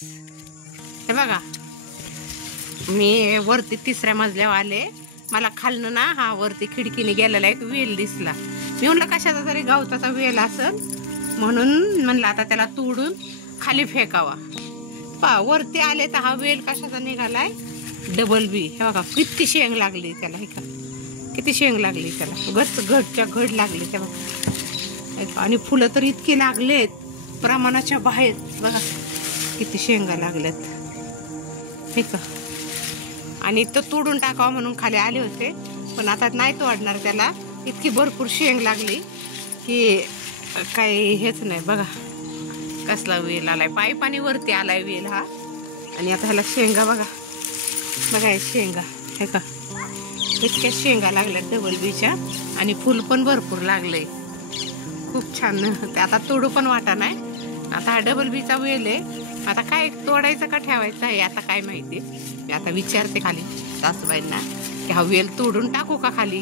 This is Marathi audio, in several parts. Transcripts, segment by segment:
हे बघा, मी वरती 3ऱ्या मजल्यावर आले. मला खालनं ना हा वरती खिडकीने गेलेला एक वेल दिसला. मी म्हणलं कशाचा तरी गावचा वेल असेल, म्हणून म्हणलं आता त्याला तोडून खाली फेकावा. वरती आले तर हा वेल कशाचा निघालाय, डबल बी. हे बघा किती शेंग लागली त्याला, हे का किती शेंग लागली त्याला, घडच्या घड लागली त्या बघा. आणि फुलं तर इतके लागलेत प्रमाणाच्या बाहेर. बघा किती शेंगा लागल्यात, हे का. आणि तो तोडून टाकावा म्हणून खाली आले होते, पण आता नाही तोडणार त्याला. इतकी भरपूर शेंग लागली की काही हेच नाही. बघा कसला वेल आलाय, पाणी वरती आलाय वेल हा. आणि आता ह्याला शेंगा बघा, बघा हे शेंगा, हे का इतक्या शेंगा लागल्यात डबल बीच्या. आणि फुल पण भरपूर लागलंय, खूप छान. ते आता तोडू पण वाटा नाही. आता हा डबल बीचा वेल आहे. आता काय तोडायचं का ठेवायचं आहे आता काय माहिती. मी आता विचारते खाली सासूबाईंना की हा वेल तोडून टाकू का खाली.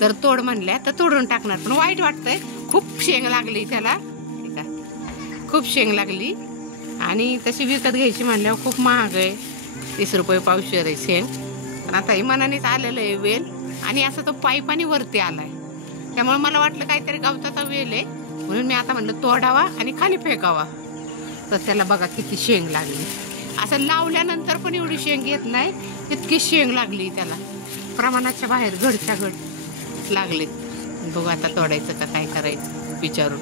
जर तोड म्हणल्या तर तोडून टाकणार, पण वाईट वाटतंय. खूप शेंग लागली त्याला, ठीक आहे, खूप शेंग लागली. आणि तशी विकत घ्यायची म्हणल्यावर खूप महाग आहे, 30 रुपये पावशेर आहे शेंग. पण आता हे मनानेच आलेलं आहे वेल. आणि असं तो पाणी वरती आलाय, त्यामुळे मला वाटलं काहीतरी गवताचा वेल आहे, म्हणून मी आता म्हणलं तोडावा आणि खाली फेकावा. तर त्याला बघा किती शेंग लागली. असं लावल्यानंतर पण एवढी शेंग येत नाही, इतकी शेंग लागली त्याला, प्रमाणाच्या बाहेर घडच्या घड लागले. बघू आता तोडायचं का काय करायचं विचारून.